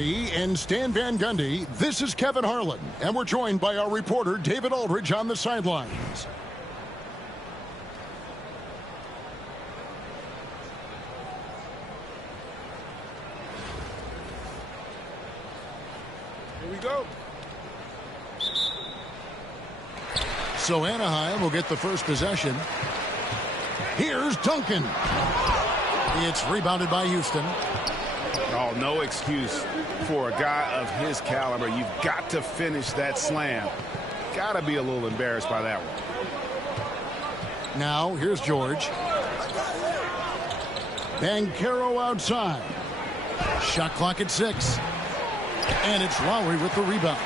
And Stan Van Gundy, this is Kevin Harlan, and we're joined by our reporter David Aldridge on the sidelines. Here we go. So Anaheim will get the first possession. Here's Duncan. It's rebounded by Houston. Oh, no excuse for a guy of his caliber. You've got to finish that slam. Got to be a little embarrassed by that one. Now, here's George. Banchero outside. Shot clock at 6. And it's Lowry with the rebound.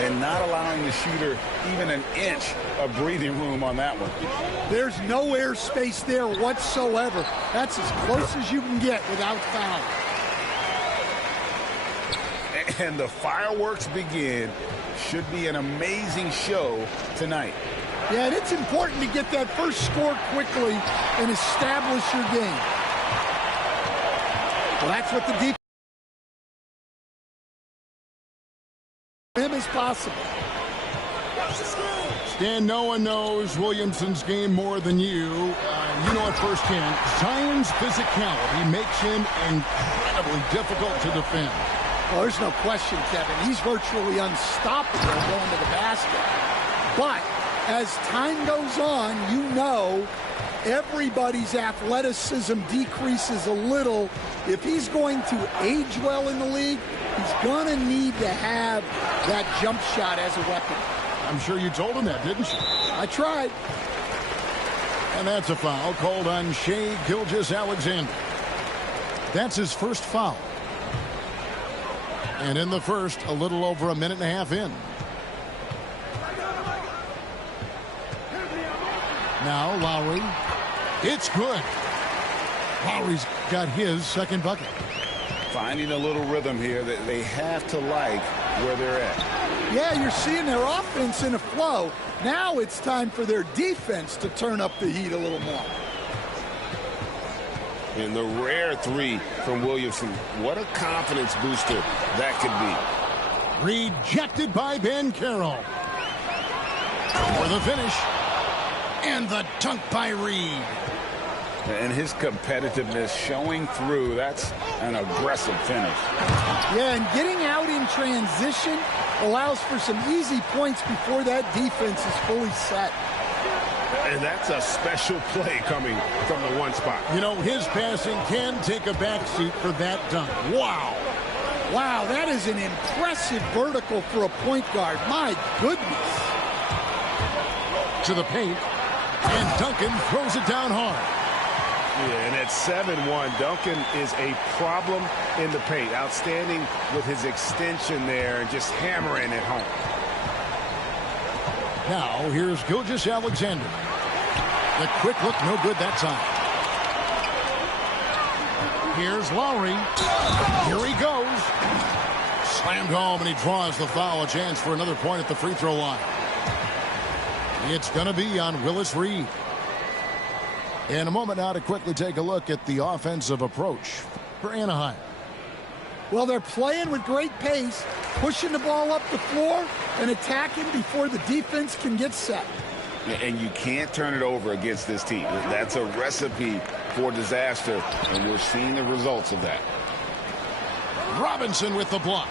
And not allowing the shooter even an inch of breathing room on that one. There's no air space there whatsoever. That's as close as you can get without foul. And the fireworks begin. Should be an amazing show tonight. Yeah, and it's important to get that first score quickly and establish your game. Well, that's what the defense is possible. Stan, no one knows Williamson's game more than you. You know it firsthand. Zion's physicality makes him incredibly difficult to defend. Well, there's no question, Kevin. He's virtually unstoppable going to the basket. But as time goes on, you know everybody's athleticism decreases a little. If he's going to age well in the league, he's going to need to have that jump shot as a weapon. I'm sure you told him that, didn't you? I tried. And that's a foul called on Cg1464 That's his first foul. And in the first, a little over a minute and a half in. Now Lowry. It's good. Lowry's got his second bucket. Finding a little rhythm here that they have to like where they're at. Yeah, you're seeing their offense in a flow. Now it's time for their defense to turn up the heat a little more. And the rare three from Williamson. What a confidence booster that could be. Rejected by Banchero. For the finish. And the dunk by Reed. And his competitiveness showing through. That's an aggressive finish. Yeah, and getting out in transition allows for some easy points before that defense is fully set. And that's a special play coming from the one spot. You know, his passing can take a backseat for that dunk. Wow. Wow, that is an impressive vertical for a point guard. My goodness. To the paint. And Duncan throws it down hard. Yeah, and at 7-1, Duncan is a problem in the paint. Outstanding with his extension there and just hammering it home. Now, here's Gilgeous-Alexander. The quick look, no good that time. Here's Lowry. Here he goes. Slammed home, and he draws the foul. A chance for another point at the free throw line. It's going to be on Willis Reed. In a moment now to quickly take a look at the offensive approach for Anaheim. Well, they're playing with great pace, pushing the ball up the floor and attacking before the defense can get set. And you can't turn it over against this team. That's a recipe for disaster, and we're seeing the results of that. Robinson with the block.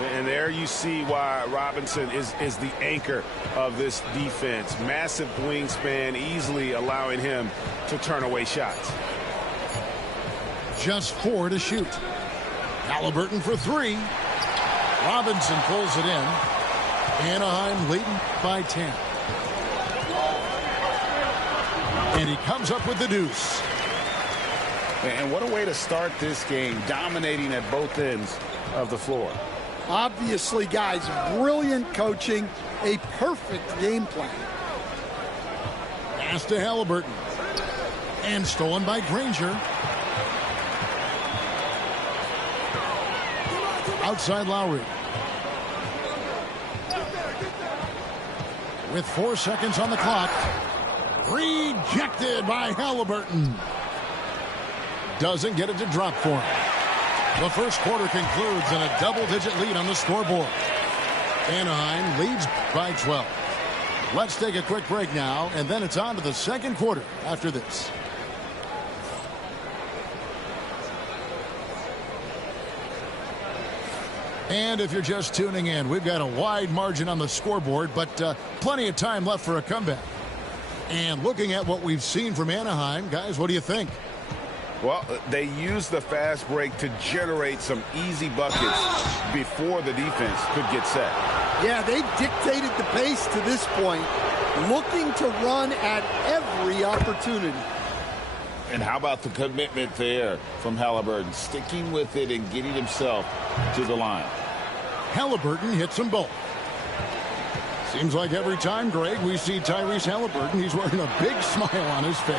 And there you see why Robinson is the anchor of this defense. Massive wingspan, easily allowing him to turn away shots. Just 4 to shoot. Halliburton for 3. Robinson pulls it in. Anaheim leading by 10. And he comes up with the deuce. And what a way to start this game, dominating at both ends of the floor. Obviously, guys, brilliant coaching, a perfect game plan. Pass to Halliburton. And stolen by Granger. Outside Lowry. With 4 seconds on the clock. Rejected by Halliburton. Doesn't get it to drop for him. The first quarter concludes in a double-digit lead on the scoreboard. Anaheim leads by 12. Let's take a quick break now, and then it's on to the second quarter after this. And if you're just tuning in, we've got a wide margin on the scoreboard, but plenty of time left for a comeback. And looking at what we've seen from Anaheim, guys, what do you think? Well, they used the fast break to generate some easy buckets before the defense could get set. Yeah, they dictated the pace to this point, looking to run at every opportunity. And how about the commitment there from Halliburton, sticking with it and getting himself to the line. Halliburton hits them both. Seems like every time, Greg, we see Tyrese Halliburton, he's wearing a big smile on his face.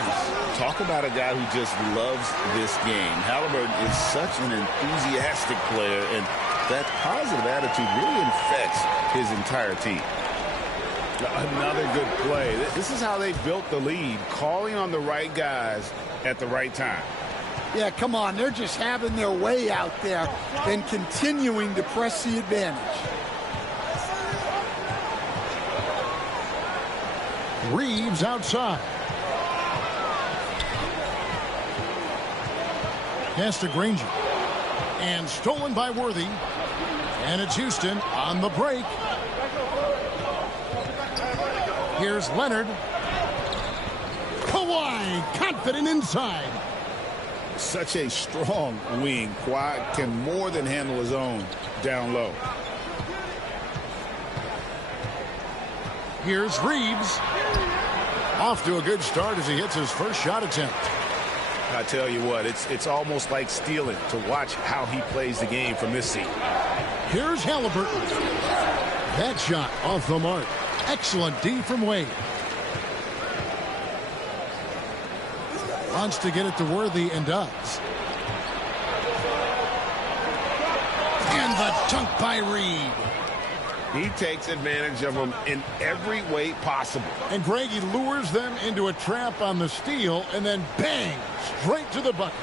Talk about a guy who just loves this game. Halliburton is such an enthusiastic player, and that positive attitude really infects his entire team. Another good play. This is how they built the lead, calling on the right guys at the right time. Yeah, come on. They're just having their way out there and continuing to press the advantage. Reeves outside. Pass to Granger. And stolen by Worthy. And it's Houston on the break. Here's Leonard. Kawhi confident inside. Such a strong wing. Kawhi can more than handle his own down low. Here's Reeves. Off to a good start as he hits his first shot attempt. I tell you what, it's almost like stealing to watch how he plays the game from this seat. Here's Halliburton. That shot off the mark. Excellent D from Wade. Wants to get it to Worthy and does. And the dunk by Reed. He takes advantage of them in every way possible. And Greg, he lures them into a trap on the steal and then bang, straight to the bucket.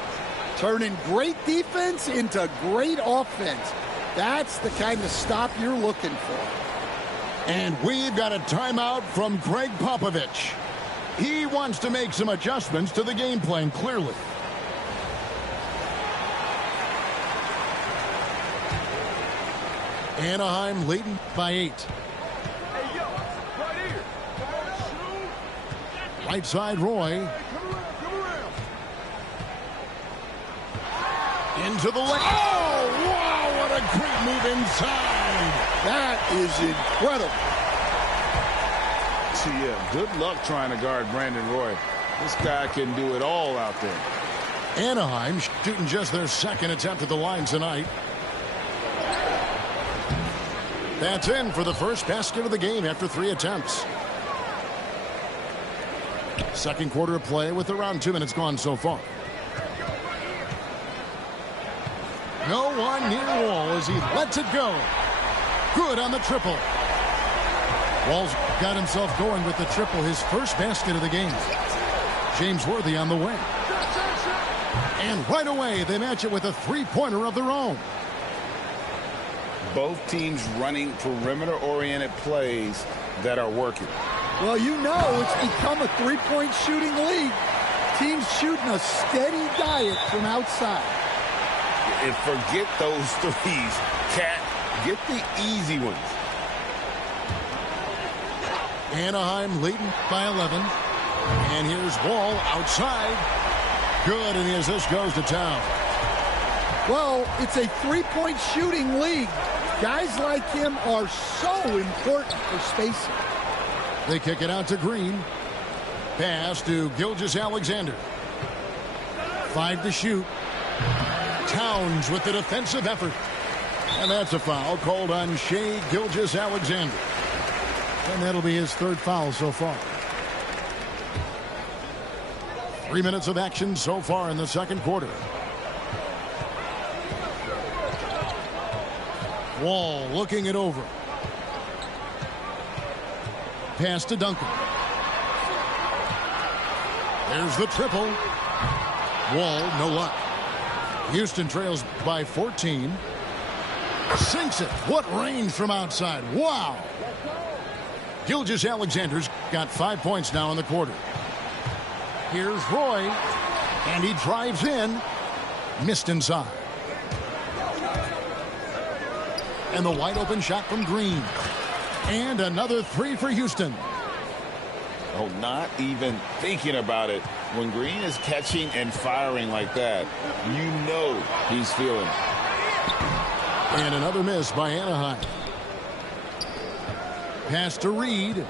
Turning great defense into great offense. That's the kind of stop you're looking for. And we've got a timeout from Greg Popovich. He wants to make some adjustments to the game plan, clearly. Anaheim leading by 8. Hey, yo, right here. Right side, Roy. Come around. Into the lane. Oh, wow, what a great move inside. That is incredible. So, yeah, good luck trying to guard Brandon Roy. This guy can do it all out there. Anaheim shooting just their second attempt at the line tonight. That's in for the first basket of the game after 3 attempts. Second quarter of play with around 2 minutes gone so far. No one near Wall as he lets it go. Good on the triple. Wall's got himself going with the triple, his first basket of the game. James Worthy on the wing. And right away, they match it with a three-pointer of their own. Both teams running perimeter-oriented plays that are working. Well, you know it's become a three-point shooting league. Teams shooting a steady diet from outside. And forget those threes. Cat, get the easy ones. Anaheim leading by 11. And here's Wall outside. Good, and the assist goes to town. Well, it's a three-point shooting league. Guys like him are so important for spacing. They kick it out to Green. Pass to Gilgeous-Alexander. 5 to shoot. Towns with the defensive effort. And that's a foul called on Shai Gilgeous-Alexander. And that'll be his 3rd foul so far. 3 minutes of action so far in the second quarter. Wall looking it over. Pass to Duncan. There's the triple. Wall, no luck. Houston trails by 14. Sinks it. What range from outside. Wow. Gilgeous-Alexander's got 5 points now in the quarter. Here's Roy. And he drives in. Missed inside. And the wide open shot from Green. And another three for Houston. Oh, not even thinking about it. When Green is catching and firing like that, you know he's feeling it. And another miss by Anaheim. Pass to Reed.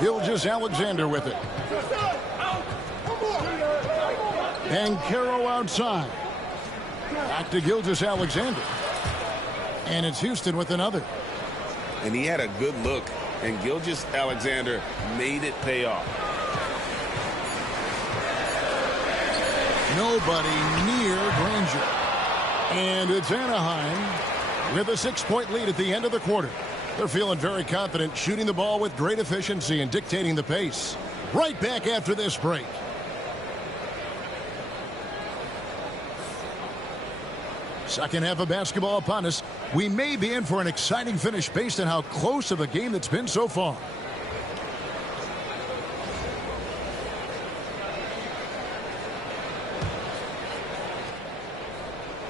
Gilgeous-Alexander with it. And Caro outside. Back to Gilgeous-Alexander. And it's Houston with another. And he had a good look, and Gilgeous-Alexander made it pay off. Nobody near Granger. And it's Anaheim with a 6-point lead at the end of the quarter. They're feeling very confident, shooting the ball with great efficiency and dictating the pace. Right back after this break. Second half of basketball upon us. We may be in for an exciting finish based on how close of a game that's been so far.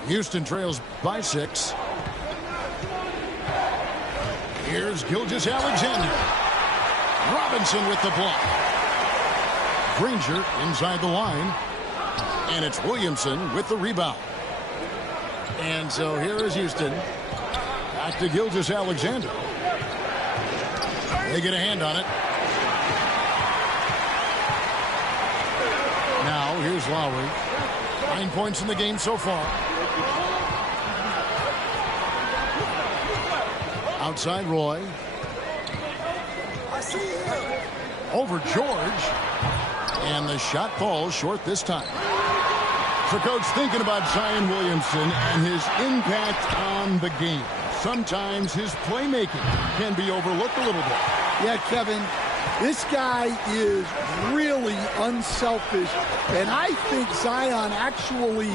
Houston trails by 6. Here's Gilgeous-Alexander. Robinson with the block. Granger inside the line. And it's Williamson with the rebound. And so here is Houston. Back to Gilgeous-Alexander. They get a hand on it. Now here's Lowry. 9 points in the game so far. Outside Roy. Over George. And the shot falls short this time. So, Coach, thinking about Zion Williamson and his impact on the game. Sometimes his playmaking can be overlooked a little bit. Yeah, Kevin, this guy is really unselfish. And I think Zion actually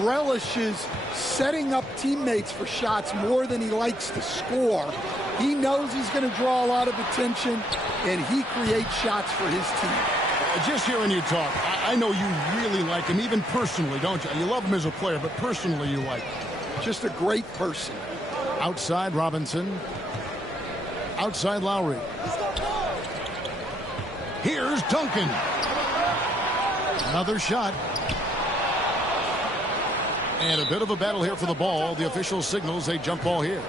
relishes setting up teammates for shots more than he likes to score. He knows he's going to draw a lot of attention, and he creates shots for his team. Just hearing you talk, I know you really like him, even personally, don't you? You love him as a player, but personally you like him. Just a great person. Outside Robinson. Outside Lowry. Here's Duncan. Another shot. And a bit of a battle here for the ball. The official signals a jump ball here.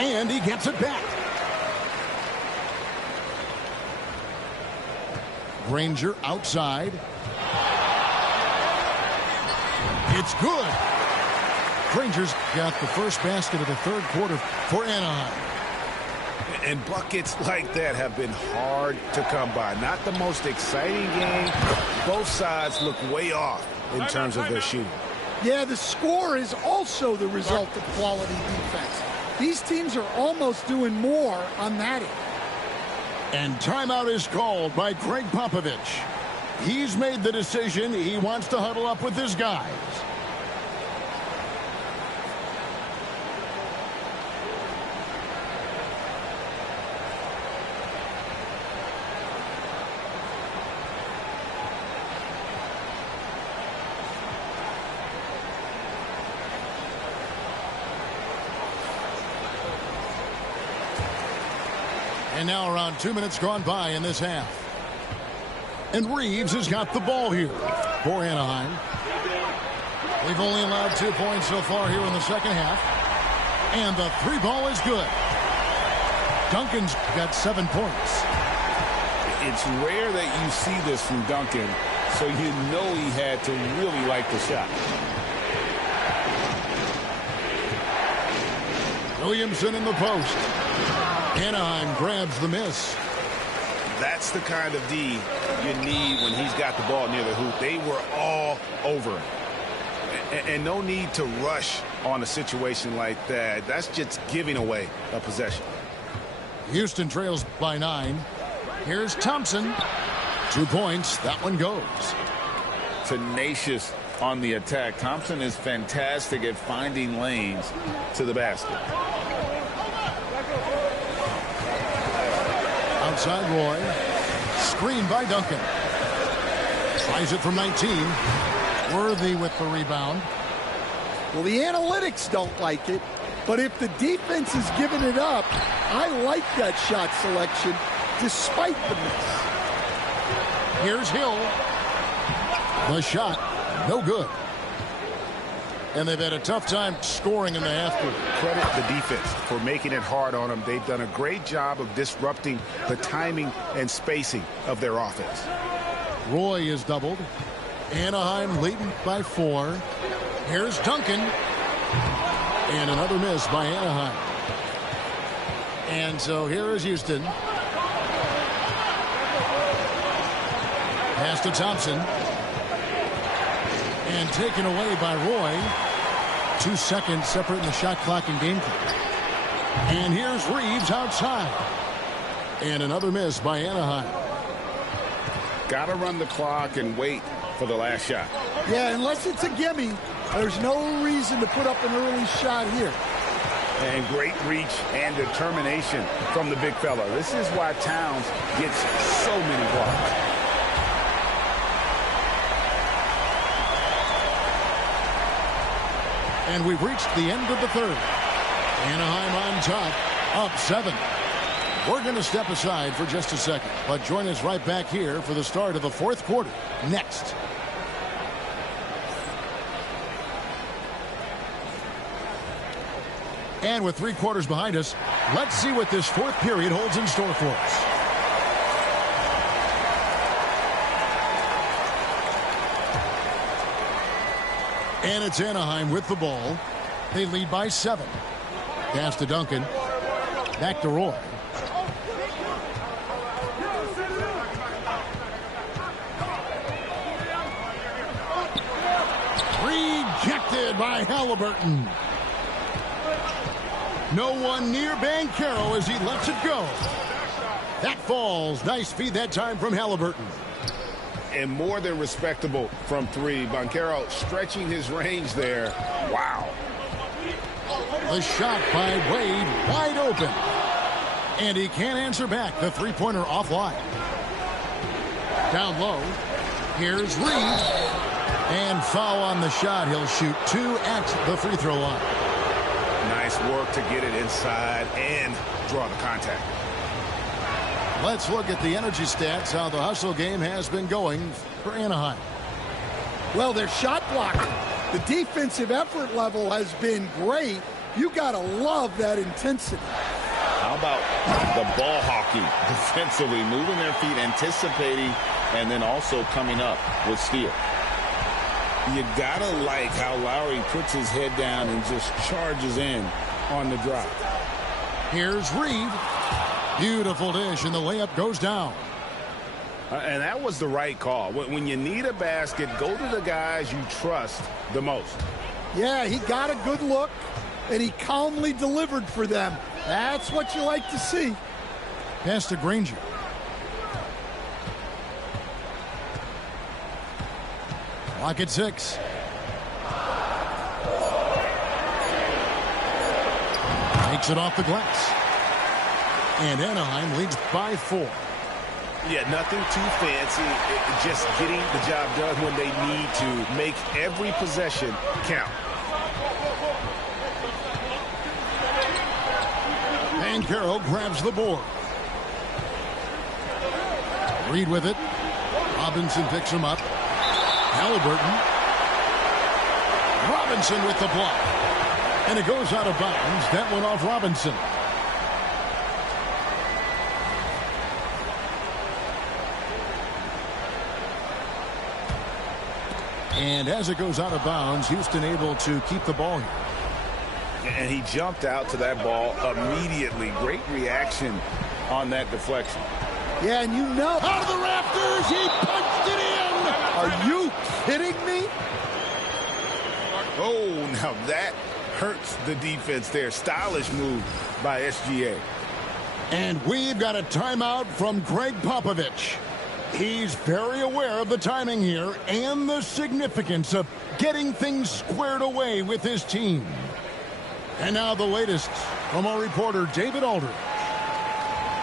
And he gets it back. Granger outside. It's good. Granger's got the first basket of the third quarter for Anaheim. And buckets like that have been hard to come by. Not the most exciting game. Both sides look way off in terms of their shooting. Yeah, the score is also the result of quality defense. These teams are almost doing more on that end. And timeout is called by Greg Popovich. He's made the decision. He wants to huddle up with his guys. And now around 2 minutes gone by in this half. And Reeves has got the ball here for Anaheim. They've only allowed 2 points so far here in the second half. And the three ball is good. Duncan's got 7 points. It's rare that you see this from Duncan, so you know he had to really like the shot. Williamson in the post. Anaheim grabs the miss. That's the kind of D you need when he's got the ball near the hoop. They were all over him. And no need to rush on a situation like that. That's just giving away a possession. Houston trails by 9. Here's Thompson. 2 points. That one goes. Tenacious on the attack. Thompson is fantastic at finding lanes to the basket. Outside Roy. Screen by Duncan. Tries it from 19. Worthy with the rebound. Well, the analytics don't like it, but if the defense is giving it up, I like that shot selection despite the miss. Here's Hill. The shot, no good. And they've had a tough time scoring in the half court. Credit the defense for making it hard on them. They've done a great job of disrupting the timing and spacing of their offense. Roy is doubled. Anaheim leading by 4. Here's Duncan. And another miss by Anaheim. And so here is Houston. Pass to Thompson. And taken away by Roy. 2 seconds separating the shot clock and game clock. And here's Reeves outside. And another miss by Anaheim. Got to run the clock and wait for the last shot. Yeah, unless it's a gimme, there's no reason to put up an early shot here. And great reach and determination from the big fella. This is why Towns gets so many blocks. And we've reached the end of the third. Anaheim on top, up 7. We're going to step aside for just a second, but join us right back here for the start of the fourth quarter next. And with 3 quarters behind us, let's see what this fourth period holds in store for us. And it's Anaheim with the ball. They lead by 7. Pass to Duncan. Back to Roy. Rejected by Halliburton. No one near Banchero as he lets it go. That falls. Nice feed that time from Halliburton. And more than respectable from 3. Banchero stretching his range there. Wow. The shot by Wade wide open. And he can't answer back. The three-pointer offline. Down low. Here's Reed. And foul on the shot. He'll shoot 2 at the free throw line. Nice work to get it inside and draw the contact. Let's look at the energy stats, how the hustle game has been going for Anaheim. Well, their shot blocking. The defensive effort level has been great. You got to love that intensity. How about the ball hockey defensively, moving their feet, anticipating, and then also coming up with steal. You got to like how Lowry puts his head down and just charges in on the drive. Here's Reed. Beautiful dish, and the layup goes down. And that was the right call. When you need a basket, go to the guys you trust the most. Yeah, he got a good look, and he calmly delivered for them. That's what you like to see. Pass to Granger. Clock at 6. Takes it off the glass. And Anaheim leads by 4. Yeah, nothing too fancy. Just getting the job done when they need to. Make every possession count. Banchero grabs the board. Reed with it. Robinson picks him up. Halliburton. Robinson with the block. And it goes out of bounds. That one off Robinson. And as it goes out of bounds, Houston able to keep the ball here. And he jumped out to that ball immediately. Great reaction on that deflection. Yeah, and you know. Out of the rafters, he punched it in. Are you kidding me? Oh, now that hurts the defense there. Stylish move by SGA. And we've got a timeout from Greg Popovich. He's very aware of the timing here and the significance of getting things squared away with his team. And now the latest from our reporter, David Aldridge.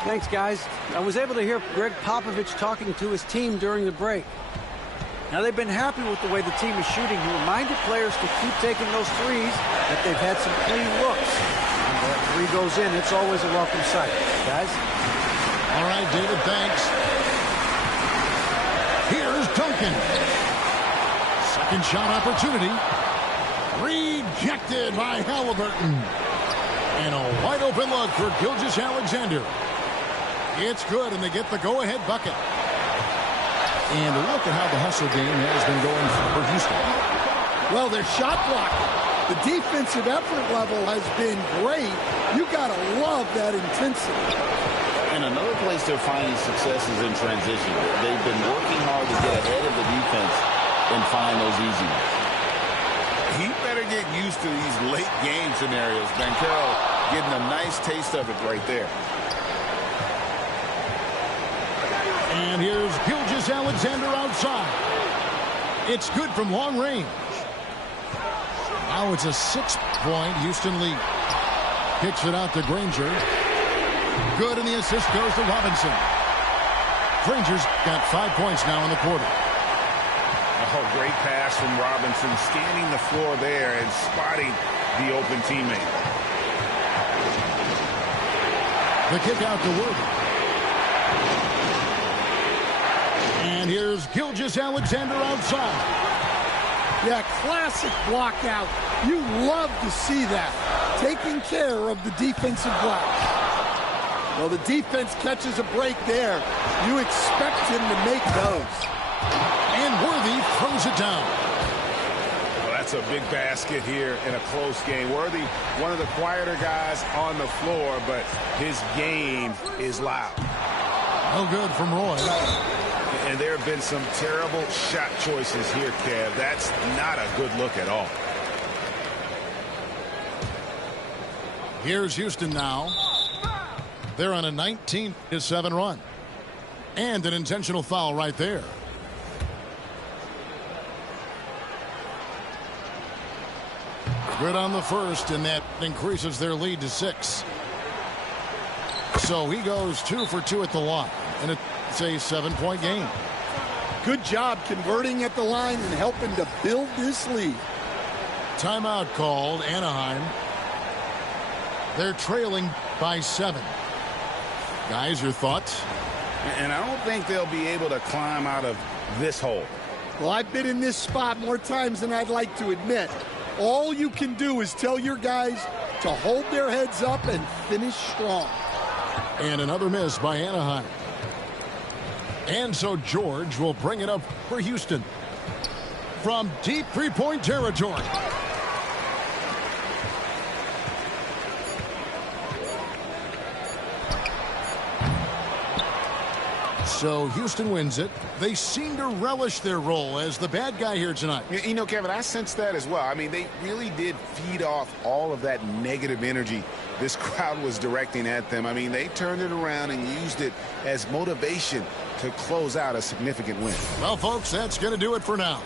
Thanks, guys. I was able to hear Greg Popovich talking to his team during the break. Now, they've been happy with the way the team is shooting. He reminded players to keep taking those threes, that they've had some clean looks. And that three goes in, it's always a welcome sight. Guys? All right, David, thanks. Here's Duncan. Second shot opportunity. Rejected by Halliburton. And a wide open look for Gilgeous-Alexander. It's good, and they get the go-ahead bucket. And look at how the hustle game has been going for Houston. Well, their shot blocking. The defensive effort level has been great. You got to love that intensity. And another place they're finding success is in transition. They've been working hard to get ahead of the defense and find those easy ones. He better get used to these late game scenarios. Banchero getting a nice taste of it right there. And here's Gilgeous-Alexander outside. It's good from long range. Now it's a 6-point Houston lead. Kicks it out to Granger. Good, and the assist goes to Robinson. Granger's got 5 points now in the quarter. Oh, great pass from Robinson, scanning the floor there and spotting the open teammate. The kick out to Worthy. And here's Gilgeous-Alexander outside. Yeah, classic block out. You love to see that. Taking care of the defensive glass. Well, the defense catches a break there. You expect him to make those. And Worthy throws it down. Well, that's a big basket here in a close game. Worthy, one of the quieter guys on the floor, but his game is loud. No good from Roy. And there have been some terrible shot choices here, Kev. That's not a good look at all. Here's Houston now. They're on a 19-7 run. And an intentional foul right there. Good on the first, and that increases their lead to 6. So he goes 2 for 2 at the line. And it's a 7-point game. Good job converting at the line and helping to build this lead. Timeout called, Anaheim. They're trailing by 7. Guys, your thoughts? And I don't think they'll be able to climb out of this hole. Well, I've been in this spot more times than I'd like to admit. All you can do is tell your guys to hold their heads up and finish strong. And another miss by Anaheim. And so George will bring it up for Houston from deep three-point territory. So Houston wins it. They seem to relish their role as the bad guy here tonight. You know, Kevin, I sense that as well. I mean, they really did feed off all of that negative energy this crowd was directing at them. I mean, they turned it around and used it as motivation to close out a significant win. Well, folks, that's going to do it for now.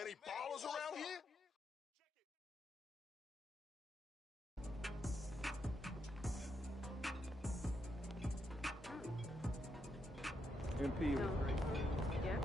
Any ballers around here? MP. Yeah.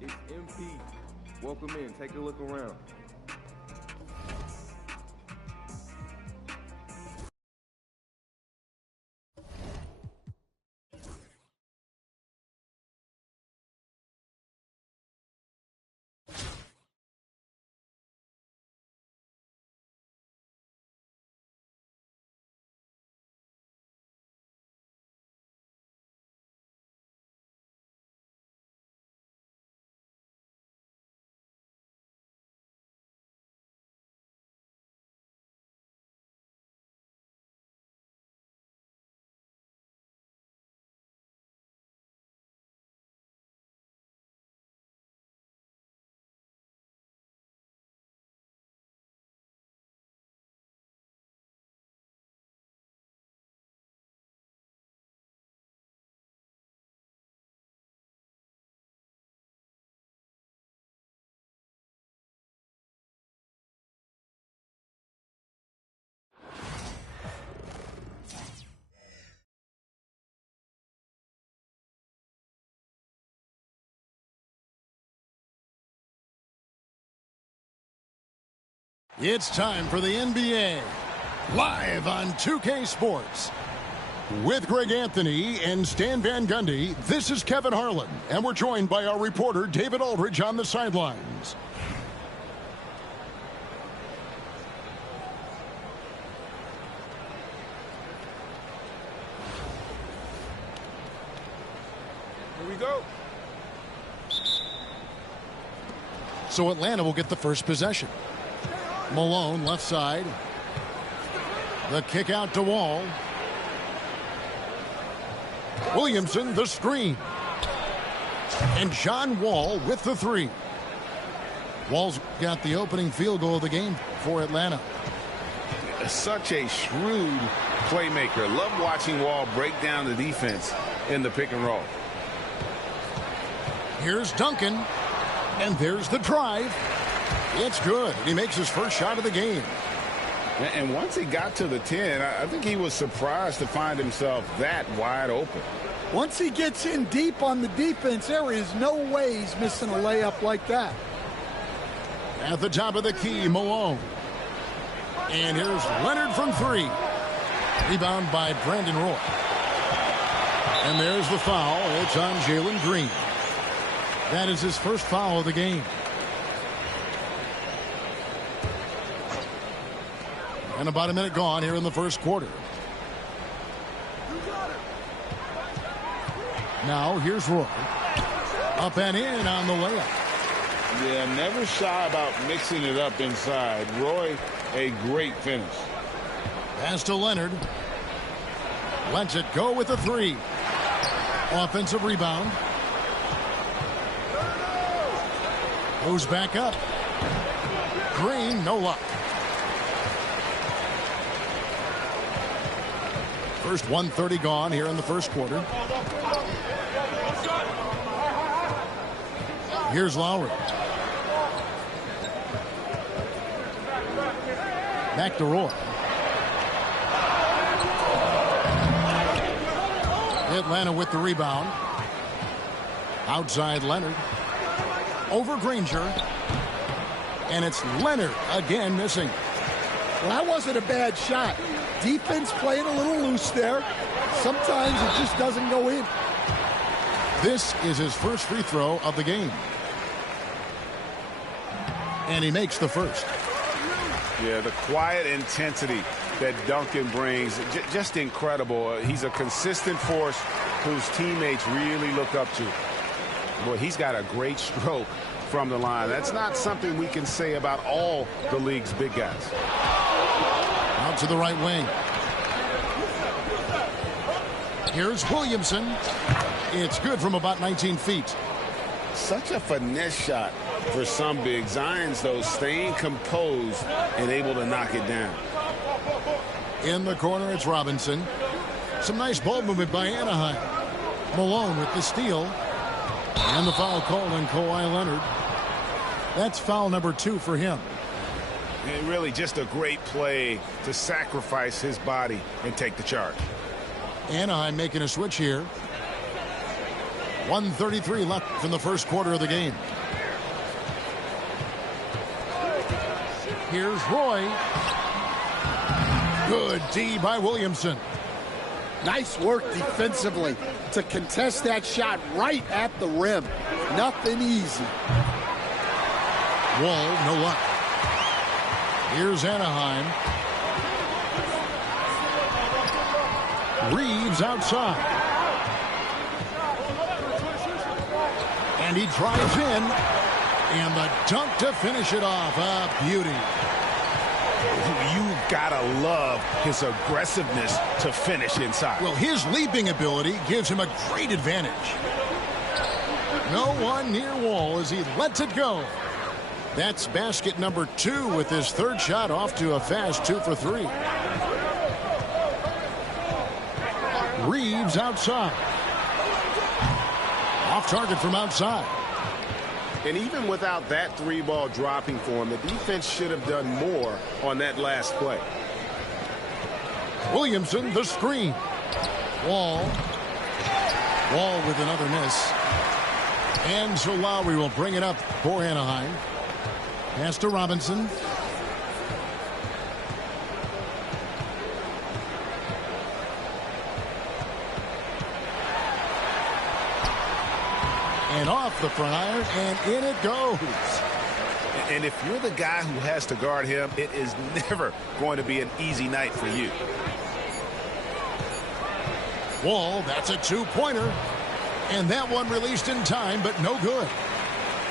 It's MP. Welcome in. Take a look around. It's time for the NBA, live on 2K Sports. With Greg Anthony and Stan Van Gundy, this is Kevin Harlan, and we're joined by our reporter David Aldridge on the sidelines. Here we go. So Atlanta will get the first possession. Malone, left side. The kick out to Wall. Williamson, the screen. And John Wall with the three. Wall's got the opening field goal of the game for Atlanta. Such a shrewd playmaker. Love watching Wall break down the defense in the pick and roll. Here's Duncan. And there's the drive. It's good. He makes his first shot of the game. And once he got to the 10, I think he was surprised to find himself that wide open. Once he gets in deep on the defense, there is no way he's missing a layup like that. At the top of the key, Malone. And here's Leonard from three. Rebound by Brandon Roy. And there's the foul. It's on Jalen Green. That is his first foul of the game. And about a minute gone here in the first quarter. Now here's Roy. Up and in on the layup. Yeah, never shy about mixing it up inside. Roy, a great finish. Pass to Leonard. Lets it go with the three. Offensive rebound. Goes back up. Green, no luck. First 1:30 gone here in the first quarter. Here's Lowry. Back to Roy. Atlanta with the rebound. Outside Leonard. Over Granger. And it's Leonard again missing. Well, that wasn't a bad shot. Defense playing a little loose there. Sometimes it just doesn't go in. This is his first free throw of the game. And he makes the first. Yeah, the quiet intensity that Duncan brings, just incredible. He's a consistent force whose teammates really look up to. Boy, he's got a great stroke from the line. That's not something we can say about all the league's big guys. Out to the right wing. Here's Williamson. It's good from about 19 feet. Such a finesse shot for some big. Zions, though, staying composed and able to knock it down. In the corner, it's Robinson. Some nice ball movement by Anaheim. Malone with the steal. And the foul called on Kawhi Leonard. That's foul number 2 for him. And really just a great play to sacrifice his body and take the charge. Anaheim making a switch here. 1:33 left in the first quarter of the game. Here's Roy. Good D by Williamson. Nice work defensively to contest that shot right at the rim. Nothing easy. Wall, no luck. Here's Anaheim. Reeves outside. And he drives in. And the dunk to finish it off. A beauty. You've got to love his aggressiveness to finish inside. Well, his leaping ability gives him a great advantage. No one near Wall as he lets it go. That's basket number 2 with his third shot off to a fast 2 for 3. Reeves outside. Off target from outside. And even without that 3-ball dropping for him, the defense should have done more on that last play. Williamson, the screen. Wall with another miss. And so Lowry will bring it up for Anaheim. Pass to Robinson. And off the front iron, and in it goes. And if you're the guy who has to guard him, it is never going to be an easy night for you. Wall, that's a 2-pointer. And that one released in time, but no good.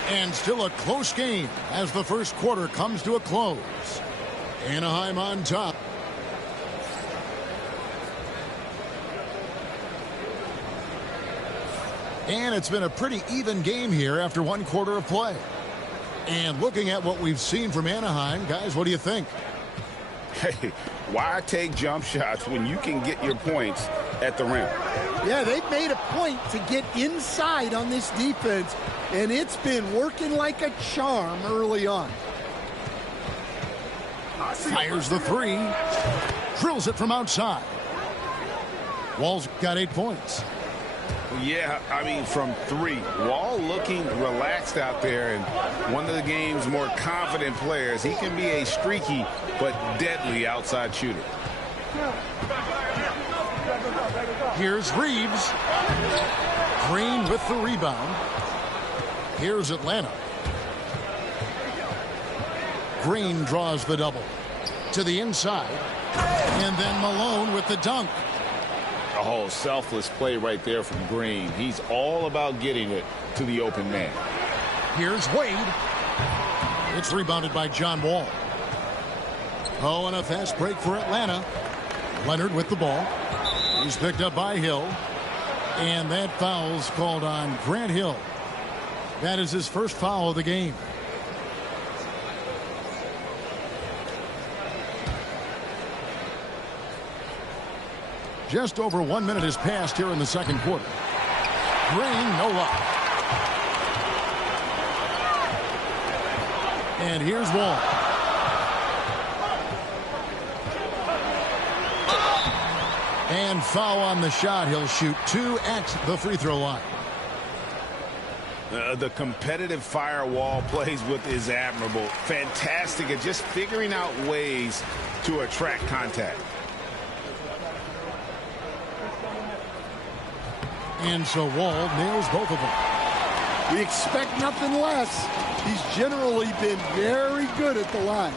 And still a close game as the first quarter comes to a close. Anaheim on top. And it's been a pretty even game here after 1 quarter of play. And looking at what we've seen from Anaheim, guys, what do you think? Hey, why take jump shots when you can get your points at the rim? Yeah, they've made a point to get inside on this defense, and it's been working like a charm early on. Fires the 3. Drills it from outside. Wall's got 8 points. Yeah, I mean, from 3. Wall looking relaxed out there, and one of the game's more confident players. He can be a streaky but deadly outside shooter. Here's Reeves. Green with the rebound. Here's Atlanta. Green draws the double. To the inside. And then Malone with the dunk. Oh, selfless play right there from Green. He's all about getting it to the open man. Here's Wade. It's rebounded by John Wall. Oh, and a fast break for Atlanta. Leonard with the ball. He's picked up by Hill. And that foul's called on Grant Hill. That is his first foul of the game. Just over 1 minute has passed here in the second quarter. Green, no luck. And here's Wall. And foul on the shot. He'll shoot 2 at the free throw line. The competitive firewall plays with is admirable. Fantastic at just figuring out ways to attract contact. And so Wall nails both of them. We expect nothing less. He's generally been very good at the line.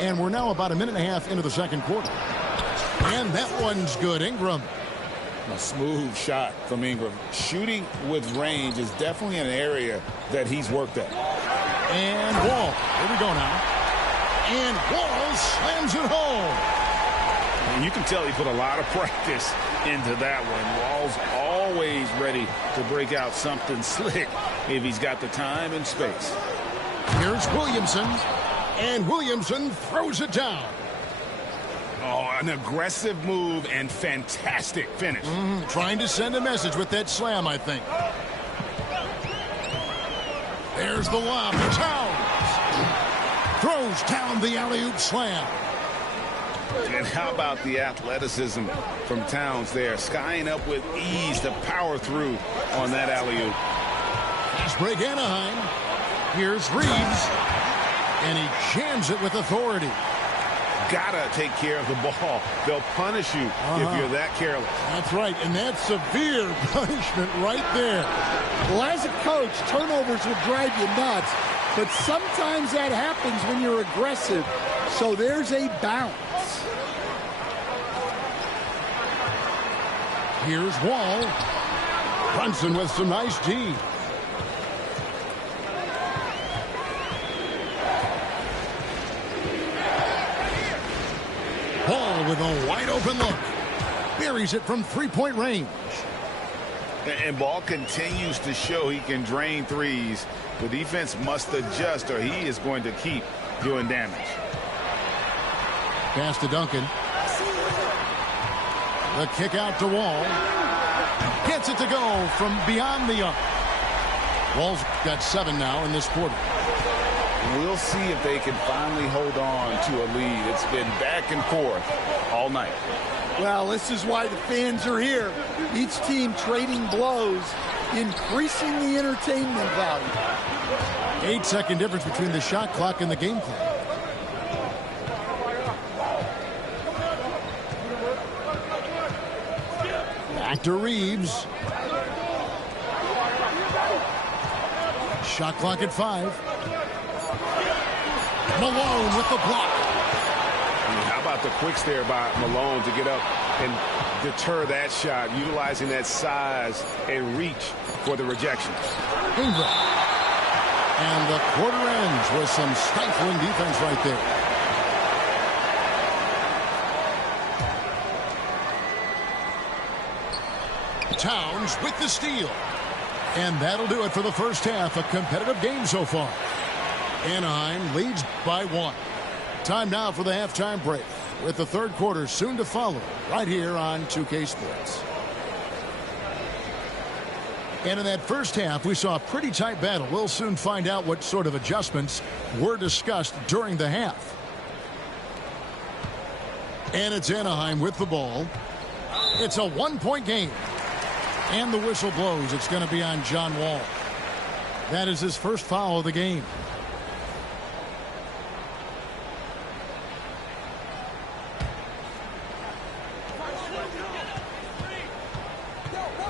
And we're now about a minute and a half into the second quarter. And that one's good. Ingram. A smooth shot from Ingram. Shooting with range is definitely an area that he's worked at. And Wall. Here we go now. And Wall slams it home. And you can tell he put a lot of practice into that one. Wall's always ready to break out something slick if he's got the time and space. Here's Williamson. And Williamson throws it down. Oh, an aggressive move and fantastic finish. Trying to send a message with that slam, I think. There's the lob. Towns throws down the alley-oop slam. And how about the athleticism from Towns there? Skying up with ease to power through on that alley-oop. Fast break Anaheim. Here's Reeves. And he jams it with authority. Gotta take care of the ball. They'll punish you if you're that careless. That's right, and that's severe punishment right there. Well, as a coach, turnovers will drive you nuts, but sometimes that happens when you're aggressive. So there's a balance. Here's Wall. Brunson with some nice D. Ball with a wide open look. Buries it from three-point range. And Ball continues to show he can drain threes. The defense must adjust or he is going to keep doing damage. Pass to Duncan. The kick out to Wall. Gets it to go from beyond the arc. Wall's got 7 now in this quarter. We'll see if they can finally hold on to a lead. It's been back and forth all night. Well, this is why the fans are here. Each team trading blows, increasing the entertainment value. 8-second difference between the shot clock and the game clock. Back to Reeves. Shot clock at 5. Malone with the block. How about the quicks there by Malone to get up and deter that shot, utilizing that size and reach for the rejection. Ingram. And the quarter ends with some stifling defense right there. Towns with the steal. And that'll do it for the first half. A competitive game so far. Anaheim leads by 1. Time now for the halftime break, with the third quarter soon to follow right here on 2K Sports. And in that first half, we saw a pretty tight battle. We'll soon find out what sort of adjustments were discussed during the half. And it's Anaheim with the ball. It's a 1-point game. And the whistle blows. It's going to be on John Wall. That is his first foul of the game.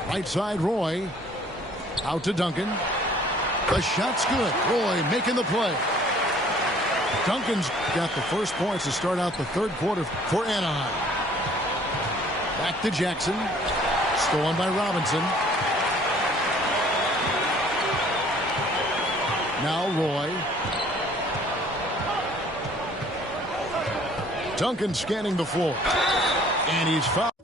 Right side, Roy. Out to Duncan. The shot's good. Roy making the play. Duncan's got the first points to start out the third quarter for Anaheim. Back to Jackson. Stolen by Robinson. Now Roy. Duncan scanning the floor. And he's fouled.